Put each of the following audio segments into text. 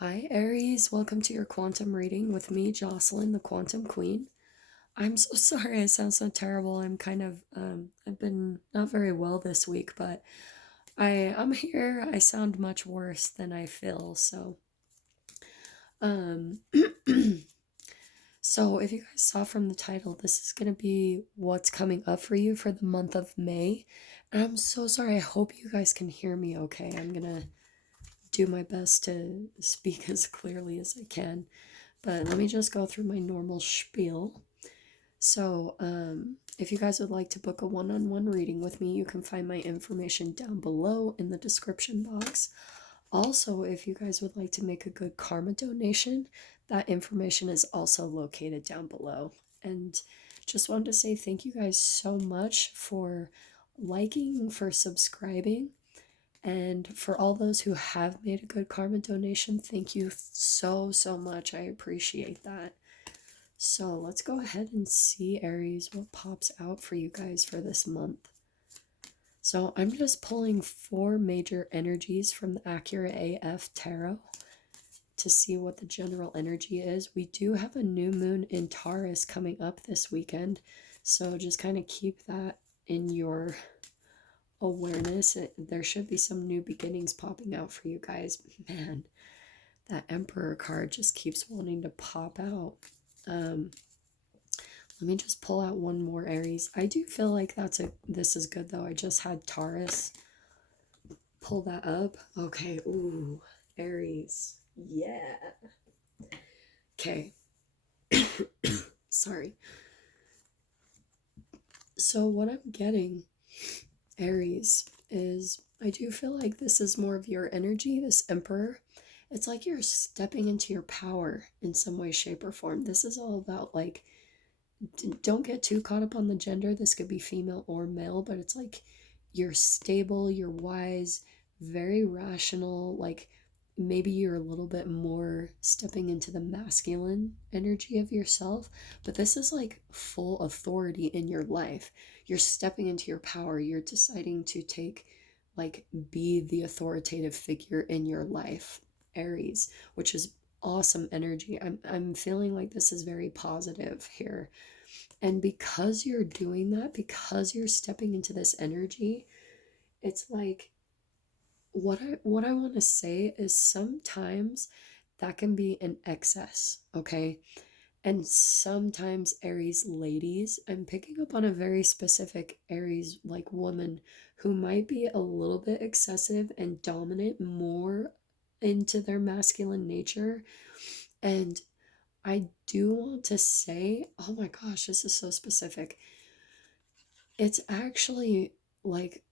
Hi Aries, welcome to your quantum reading with me, Jocelyn, the Quantum Queen. I'm so sorry I sound so terrible. I've been not very well this week, but I'm here. I sound much worse than I feel, so um so if you guys saw from the title, this is gonna be what's coming up for you for the month of May. And I'm so sorry. I hope you guys can hear me okay. I'm gonna do my best to speak as clearly as I can. But let me just go through my normal spiel. So, if you guys would like to book a one-on-one reading with me, you can find my information down below in the description box. Also, if you guys would like to make a good karma donation, that information is also located down below. And just wanted to say thank you guys so much for liking, for subscribing, and for all those who have made a good karma donation. Thank you so much. I appreciate that. So let's go ahead and see, Aries, what pops out for you guys for this month. So I'm just pulling 4 major energies from the Accurate AF Tarot to see what the general energy is. We do have a new moon in Taurus coming up this weekend, so just kind of keep that in your awareness. There should be some new beginnings popping out for you guys. Man, that Emperor card just keeps wanting to pop out. Let me just pull out one more, Aries. I do feel like this is good though. I just had Taurus pull that up. Okay, ooh, Aries. Yeah. Okay. Sorry. So what I'm getting, Aries, is I do feel like this is more of your energy, this Emperor. It's like you're stepping into your power in some way, shape, or form. This is all about like, don't get too caught up on the gender. This could be female or male, but it's like you're stable, you're wise, very rational. Like maybe you're a little bit more stepping into the masculine energy of yourself, but this is like full authority in your life. You're stepping into your power. You're deciding to be the authoritative figure in your life, Aries, which is awesome energy. I'm feeling like this is very positive here. And because you're doing that, because you're stepping into this energy, it's like what I want to say is sometimes that can be an excess, okay? And sometimes Aries ladies, I'm picking up on a very specific Aries like woman who might be a little bit excessive and dominant, more into their masculine nature. And I do want to say, oh my gosh, this is so specific. It's actually like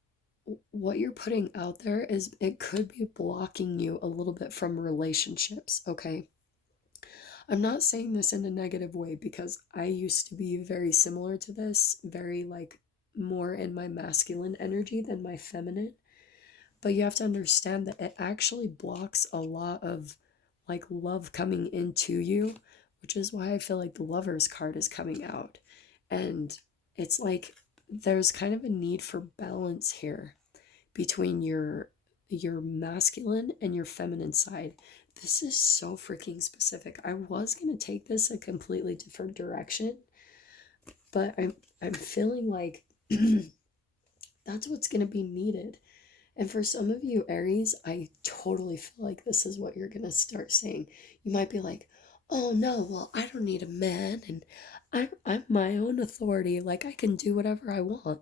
what you're putting out there is it could be blocking you a little bit from relationships, okay? I'm not saying this in a negative way because I used to be very similar to this, very like more in my masculine energy than my feminine. But you have to understand that it actually blocks a lot of like love coming into you, which is why I feel like the Lovers card is coming out. And it's like there's kind of a need for balance here between your masculine and your feminine side. This is so freaking specific. I was going to take this a completely different direction, but I'm feeling like that's what's going to be needed. And for some of you Aries, I totally feel like this is what you're going to start saying. You might be like, "Oh no, well, I don't need a man and I'm my own authority. Like I can do whatever I want."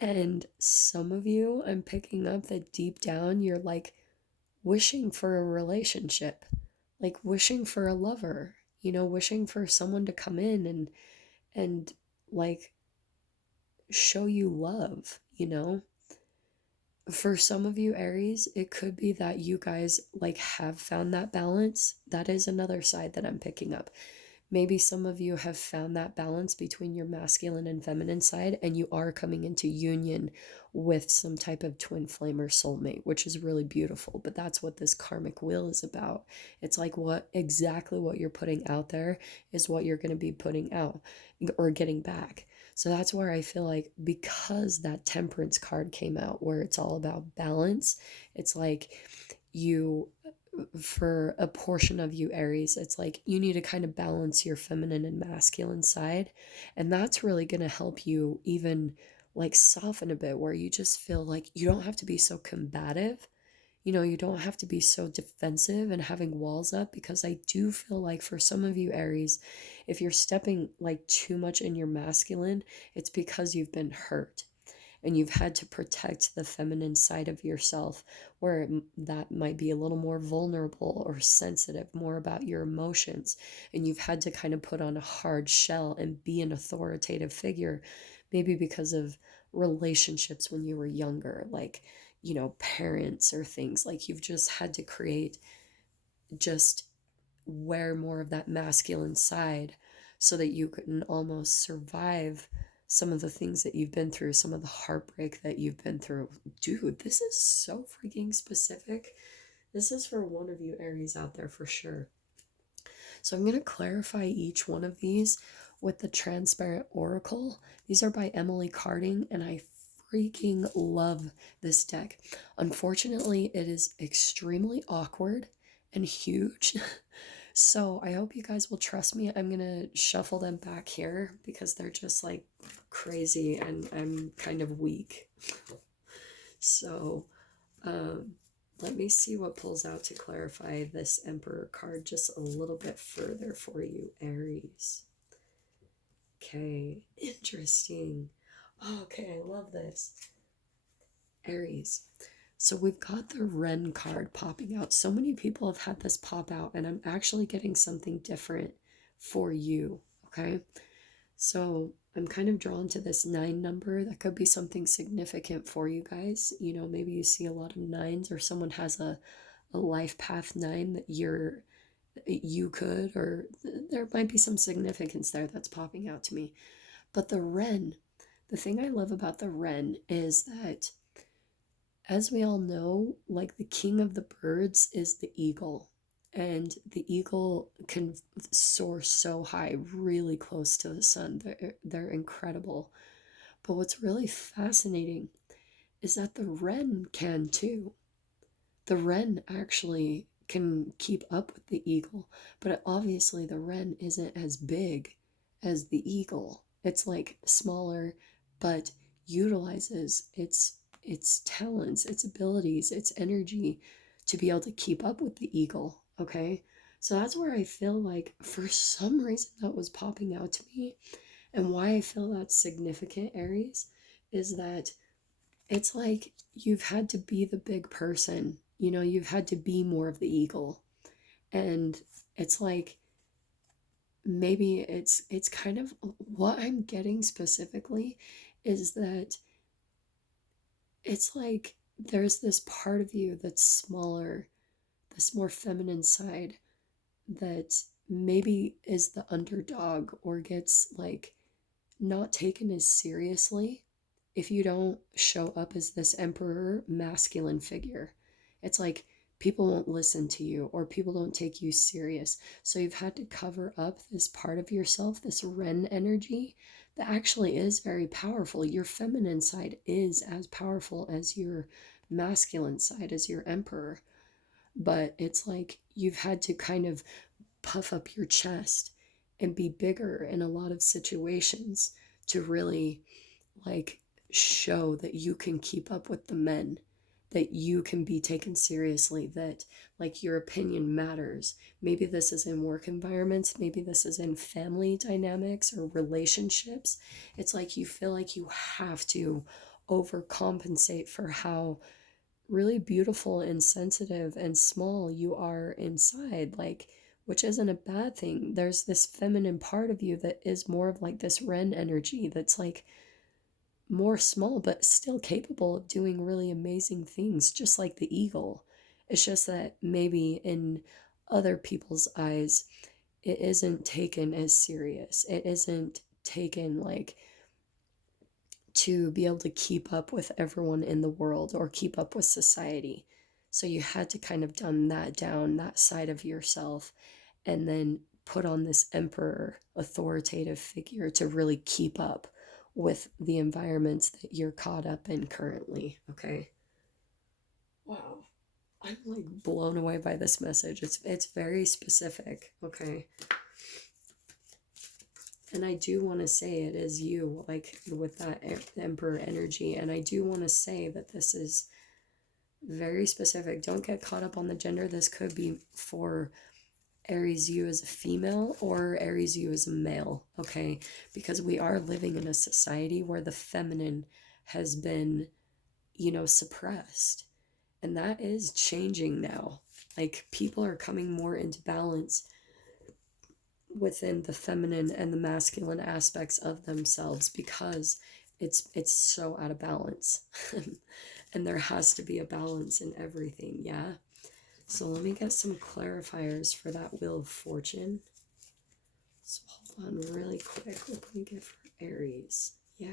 And some of you, I'm picking up that deep down, you're like wishing for a relationship, like wishing for a lover, wishing for someone to come in and like show you love. For some of you Aries, it could be that you guys like have found that balance. That is another side that I'm picking up. Maybe some of you have found that balance between your masculine and feminine side, and you are coming into union with some type of twin flame or soulmate, which is really beautiful. But that's what this karmic wheel is about. It's like exactly what you're putting out there is what you're going to be putting out or getting back. So that's where I feel like because that Temperance card came out, where it's all about balance, it's like you for a portion of you Aries, it's like you need to kind of balance your feminine and masculine side, and that's really going to help you even like soften a bit, where you just feel like you don't have to be so combative. You don't have to be so defensive and having walls up, because I do feel like for some of you Aries, if you're stepping like too much in your masculine, it's because you've been hurt and you've had to protect the feminine side of yourself, where that might be a little more vulnerable or sensitive, more about your emotions, and you've had to kind of put on a hard shell and be an authoritative figure, maybe because of relationships when you were younger, like parents or things. Like you've just had to just wear more of that masculine side so that you can almost survive some of the things that you've been through, some of the heartbreak that you've been through. Dude, this is so freaking specific. This is for one of you Aries out there for sure. So I'm going to clarify each one of these with the Transparent Oracle. These are by Emily Carding, and I freaking love this deck. Unfortunately, it is extremely awkward and huge. So I hope you guys will trust me. I'm going to shuffle them back here because they're just like crazy and I'm kind of weak. So let me see what pulls out to clarify this Emperor card just a little bit further for you, Aries. Okay, interesting. Oh, okay, I love this. Aries. So we've got the Wren card popping out. So many people have had this pop out, and I'm actually getting something different for you, okay? So I'm kind of drawn to this 9 number. That could be something significant for you guys. Maybe you see a lot of 9s, or someone has a life path 9 that you could, or there might be some significance there that's popping out to me. But the Wren, the thing I love about the Wren is that, as we all know, like the king of the birds is the eagle, and the eagle can soar so high, really close to the sun. They're incredible. But what's really fascinating is that the wren can too. The wren actually can keep up with the eagle, but obviously the wren isn't as big as the eagle. It's like smaller, but utilizes its talents, its abilities, its energy to be able to keep up with the eagle. Okay, so that's where I feel like for some reason that was popping out to me, and why I feel that's significant, Aries, is that it's like you've had to be the big person. You've had to be more of the eagle. And it's like maybe it's kind of what I'm getting specifically is that it's like there's this part of you that's smaller, this more feminine side that maybe is the underdog or gets like not taken as seriously if you don't show up as this emperor masculine figure. It's like people won't listen to you or people don't take you serious. So you've had to cover up this part of yourself, this Wren energy that actually is very powerful. Your feminine side is as powerful as your masculine side, as your emperor. But it's like you've had to kind of puff up your chest and be bigger in a lot of situations to really like show that you can keep up with the men, that you can be taken seriously, that like your opinion matters. Maybe this is in work environments, maybe this is in family dynamics or relationships. It's like you feel like you have to overcompensate for how really beautiful and sensitive and small you are inside, like, which isn't a bad thing. There's this feminine part of you that is more of like this Wren energy that's like more small but still capable of doing really amazing things, just like the eagle. It's just that maybe in other people's eyes it isn't taken as serious. It isn't taken like to be able to keep up with everyone in the world or keep up with society. So you had to kind of dumb that down, that side of yourself, and then put on this emperor authoritative figure to really keep up with the environments that you're caught up in currently. Okay. Wow. I'm like blown away by this message. It's very specific, okay? And I do want to say it is you, like with that Emperor energy. And I do want to say that this is very specific. Don't get caught up on the gender. This could be for Aries you as a female or Aries you as a male, okay? Because we are living in a society where the feminine has been, suppressed. And that is changing now. Like, people are coming more into balance within the feminine and the masculine aspects of themselves because it's so out of balance. And there has to be a balance in everything, yeah? So let me get some clarifiers for that Wheel of Fortune. So hold on really quick. What can we get for Aries? Yeah.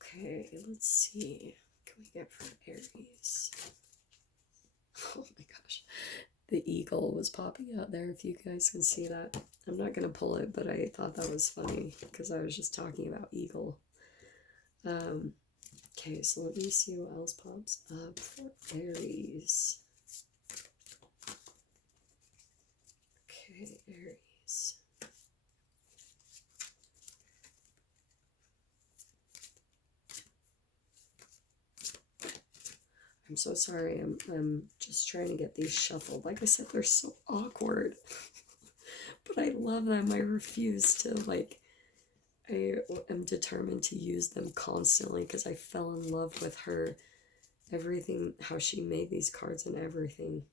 Okay, let's see. What can we get for Aries? Oh my gosh. The eagle was popping out there, if you guys can see that. I'm not going to pull it, but I thought that was funny because I was just talking about eagle. Okay, so let me see what else pops up for Aries. Okay, Aries. I'm so sorry. I'm just trying to get these shuffled. Like I said, they're so awkward. But I love them. I refuse to, I am determined to use them constantly because I fell in love with her. Everything, how she made these cards and everything.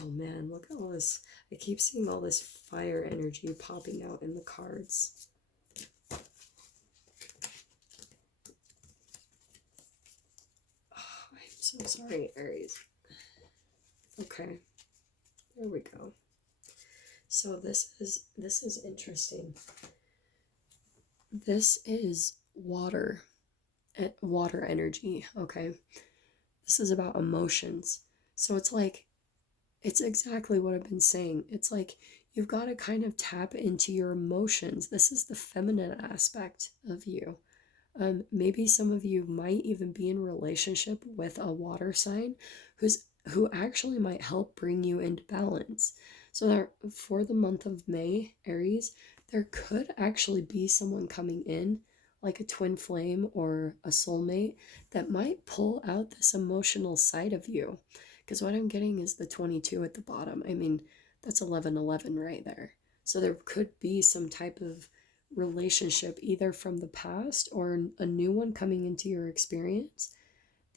Oh man, look at all this. I keep seeing all this fire energy popping out in the cards. Oh, I'm so sorry, Aries. Okay, there we go. So this is interesting. This is water energy, okay? This is about emotions. So it's exactly what I've been saying. It's like you've got to kind of tap into your emotions. This is the feminine aspect of you. Maybe some of you might even be in relationship with a water sign who actually might help bring you into balance. So there, for the month of May, Aries, there could actually be someone coming in, like a twin flame or a soulmate, that might pull out this emotional side of you. Because what I'm getting is the 22 at the bottom. I mean, that's 1111 right there. So there could be some type of relationship either from the past or a new one coming into your experience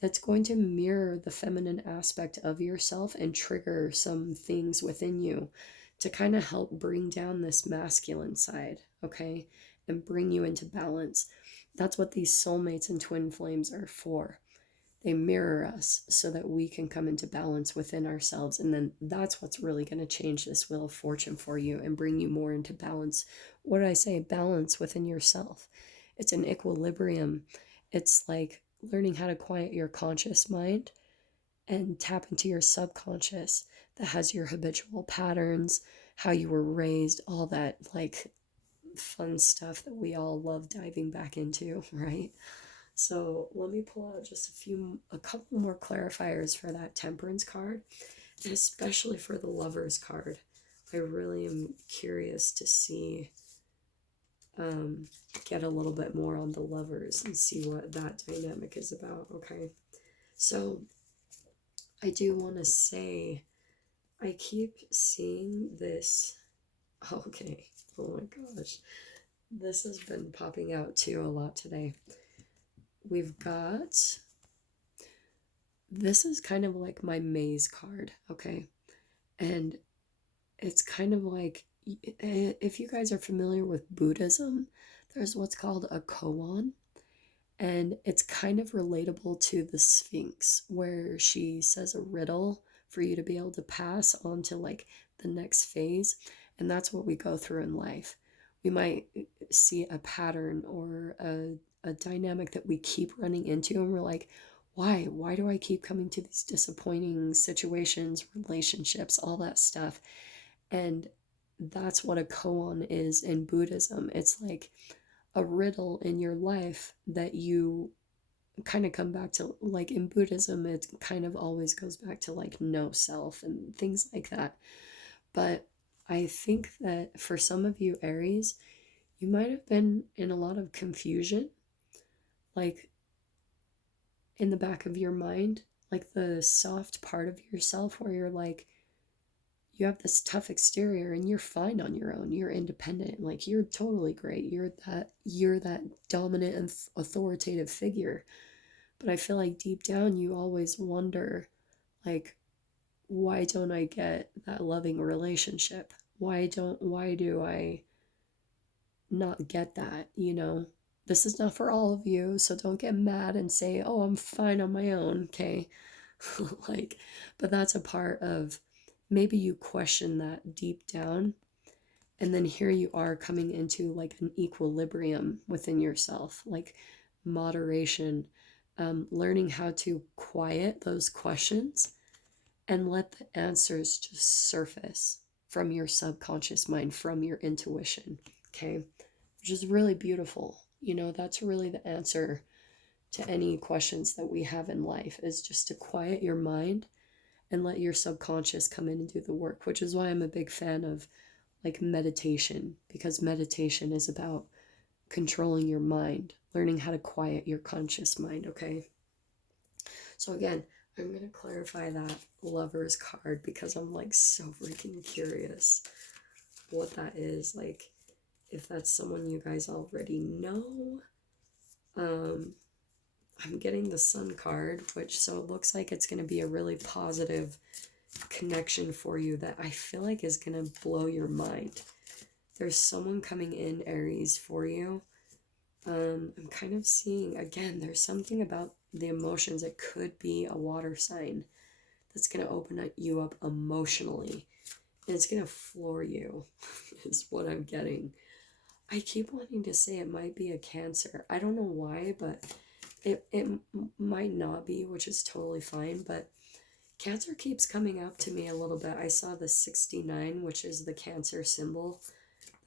that's going to mirror the feminine aspect of yourself and trigger some things within you to kind of help bring down this masculine side, okay, and bring you into balance. That's what these soulmates and twin flames are for. They mirror us so that we can come into balance within ourselves. And then that's what's really going to change this Wheel of Fortune for you and bring you more into balance. What did I say? Balance within yourself. It's an equilibrium. It's like learning how to quiet your conscious mind and tap into your subconscious that has your habitual patterns, how you were raised, all that like fun stuff that we all love diving back into, right? So let me pull out just a couple more clarifiers for that Temperance card, and especially for the Lovers card. I really am curious to see, get a little bit more on the Lovers and see what that dynamic is about, okay? So I do want to say, I keep seeing this, okay, oh my gosh, this has been popping out too a lot today. We've got, this is kind of like my maze card, okay? And it's kind of like, if you guys are familiar with Buddhism, there's what's called a koan. And it's kind of relatable to the Sphinx, where she says a riddle for you to be able to pass on to like the next phase. And that's what we go through in life. We might see a pattern or a dynamic that we keep running into, and we're like, why? Why do I keep coming to these disappointing situations, relationships, all that stuff? And that's what a koan is in Buddhism. It's like a riddle in your life that you kind of come back to, like in Buddhism, it kind of always goes back to like no self and things like that. But I think that for some of you Aries, you might have been in a lot of confusion, like in the back of your mind, like the soft part of yourself where you're like, you have this tough exterior and you're fine on your own. You're independent. Like you're totally great. You're that dominant and authoritative figure. But I feel like deep down you always wonder, like, why don't I get that loving relationship? Why do I not get that, you know? This is not for all of you, so don't get mad and say, "Oh, I'm fine on my own." Okay? Like, but that's a part of, maybe you question that deep down, and then here you are coming into like an equilibrium within yourself, like moderation, learning how to quiet those questions and let the answers just surface from your subconscious mind, from your intuition. Okay, which is really beautiful. You know, that's really the answer to any questions that we have in life, is just to quiet your mind and let your subconscious come in and do the work, which is why I'm a big fan of like meditation, because meditation is about controlling your mind, learning how to quiet your conscious mind. Okay, so again, I'm going to clarify that Lover's card because I'm like so freaking curious what that is. Like, if that's someone you guys already know. I'm getting the Sun card, which, so it looks like it's going to be a really positive connection for you that I feel like is going to blow your mind. There's someone coming in, Aries, for you. I'm kind of seeing, again, there's something about the emotions. It could be a water sign that's going to open you up emotionally. And it's going to floor you, is what I'm getting. I keep wanting to say it might be a Cancer. I don't know why, but it might not be, which is totally fine. But Cancer keeps coming up to me a little bit. I saw the 69, which is the Cancer symbol.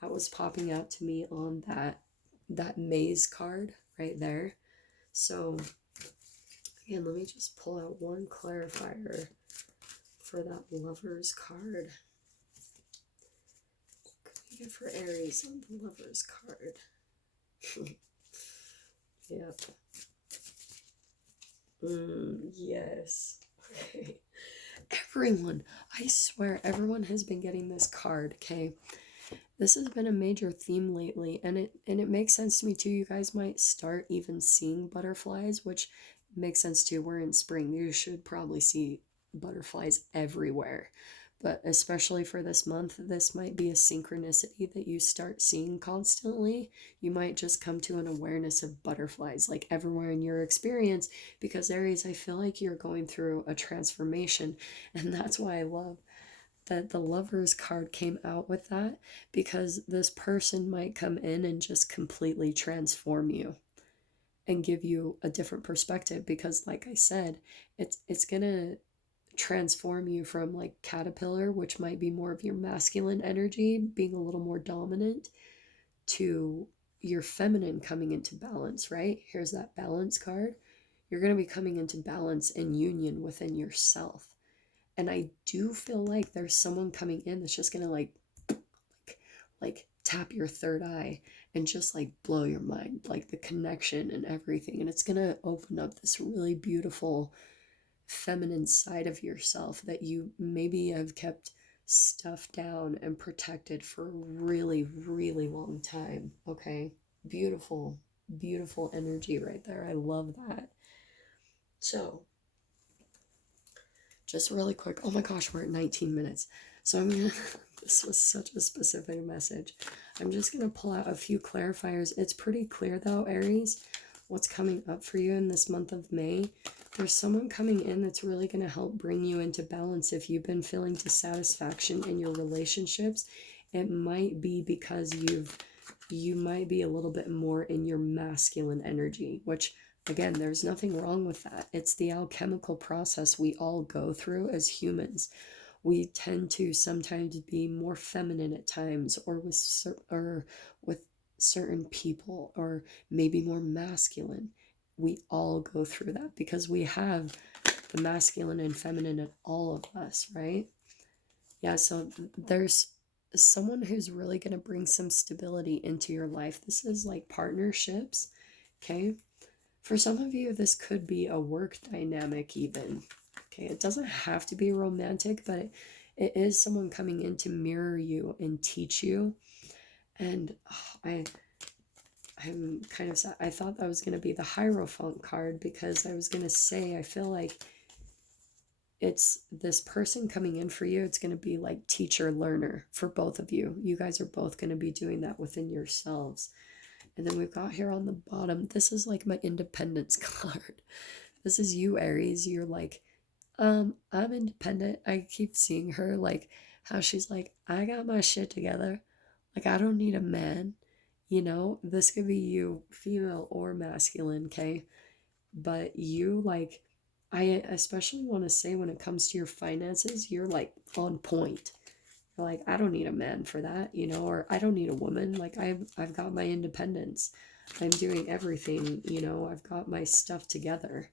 That was popping out to me on that maze card right there. So again, let me just pull out one clarifier for that Lover's card. What can we get for Aries on the Lover's card? Yep. Yes. Okay. Everyone, I swear, everyone has been getting this card, okay? This has been a major theme lately, and it makes sense to me too. You guys might start even seeing butterflies, which makes sense too. We're in spring. You should probably see butterflies everywhere. But especially for this month, this might be a synchronicity that you start seeing constantly. You might just come to an awareness of butterflies like everywhere in your experience, because Aries, I feel like you're going through a transformation, and that's why I love that the Lover's card came out with that, because this person might come in and just completely transform you and give you a different perspective, because like I said, it's gonna transform you from like caterpillar, which might be more of your masculine energy being a little more dominant, to your feminine coming into balance, right? Here's that balance card. You're going to be coming into balance and union within yourself. And I do feel like there's someone coming in that's just going to like tap your third eye and just like blow your mind, like the connection and everything. And it's going to open up this really beautiful feminine side of yourself that you maybe have kept stuffed down and protected for a really, really long time. Okay, beautiful, beautiful energy right there. I love that. So just really quick, oh my gosh, we're at 19 minutes, so I'm gonna this was such a specific message. I'm just gonna pull out a few clarifiers. It's pretty clear though, Aries, what's coming up for you in this month of May. There's someone coming in that's really going to help bring you into balance. If you've been feeling dissatisfaction in your relationships, it might be because you might be a little bit more in your masculine energy, which again, there's nothing wrong with that. It's the alchemical process we all go through as humans. We tend to sometimes be more feminine at times, or with certain people, or maybe more masculine. we all go through that because we have the masculine and feminine in all of us, right? Yeah, so there's someone who's really going to bring some stability into your life. This is like partnerships, okay? For some of you, this could be a work dynamic even, okay? It doesn't have to be romantic, but it is someone coming in to mirror you and teach you. And I'm kind of sad. I thought that was going to be the Hierophant card because I was going to say, I feel like it's this person coming in for you. It's going to be like teacher learner for both of you. You guys are both going to be doing that within yourselves. And then we've got here on the bottom, this is like my independence card. This is you, Aries. You're like, I'm independent. I keep seeing her like how she's like, I got my shit together. Like, I don't need a man. You know, this could be you, female or masculine, okay? But you, like, I especially want to say when it comes to your finances, you're like on point. You're like, I don't need a man for that, you know, or I don't need a woman. Like, I've got my independence. I'm doing everything, you know, I've got my stuff together.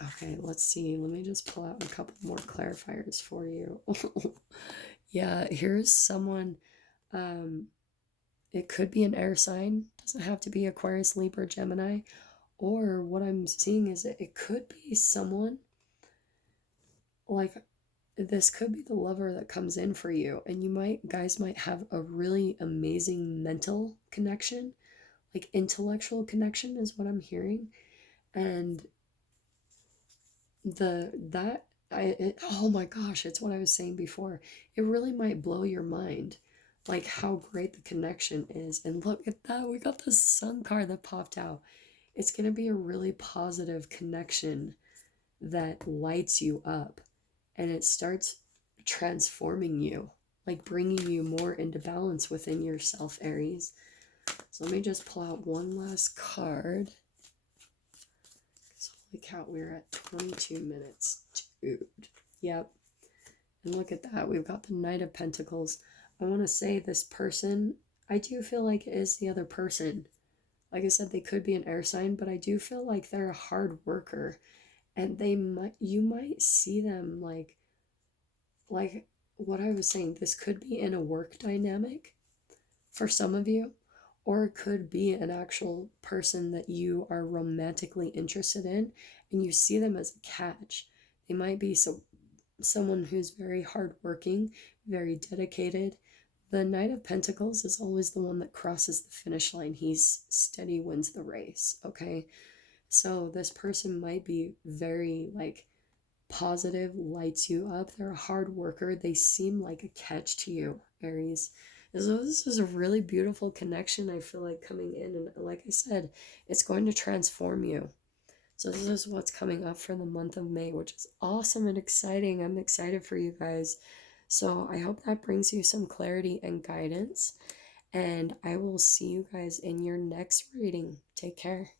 Okay, let's see. Let me just pull out a couple more clarifiers for you. Yeah, here's someone. It could be an air sign. Doesn't have to be Aquarius, Libra, Gemini. Or what I'm seeing is it could be someone like this could be the lover that comes in for you, and guys might have a really amazing mental connection, like intellectual connection is what I'm hearing. And oh my gosh, it's what I was saying before. It really might blow your mind, like how great the connection is. And look at that, we got the Sun card that popped out. It's going to be a really positive connection that lights you up, and it starts transforming you, like bringing you more into balance within yourself, Aries. So let me just pull out one last card. Holy cow, we're at 22 minutes. Dude. Yep. And look at that. We've got the Knight of Pentacles. I want to say this person, I do feel like it is the other person. Like I said, they could be an air sign, but I do feel like they're a hard worker. And you might see them like what I was saying, this could be in a work dynamic for some of you, or it could be an actual person that you are romantically interested in and you see them as a catch. They might be someone who's very hardworking, very dedicated. The Knight of Pentacles is always the one that crosses the finish line. He's steady, wins the race, okay? So this person might be very like positive, lights you up. They're a hard worker. They seem like a catch to you, Aries. So this is a really beautiful connection, I feel like, coming in. And like I said, it's going to transform you. So this is what's coming up for the month of May, which is awesome and exciting. I'm excited for you guys. So I hope that brings you some clarity and guidance. And I will see you guys in your next reading. Take care.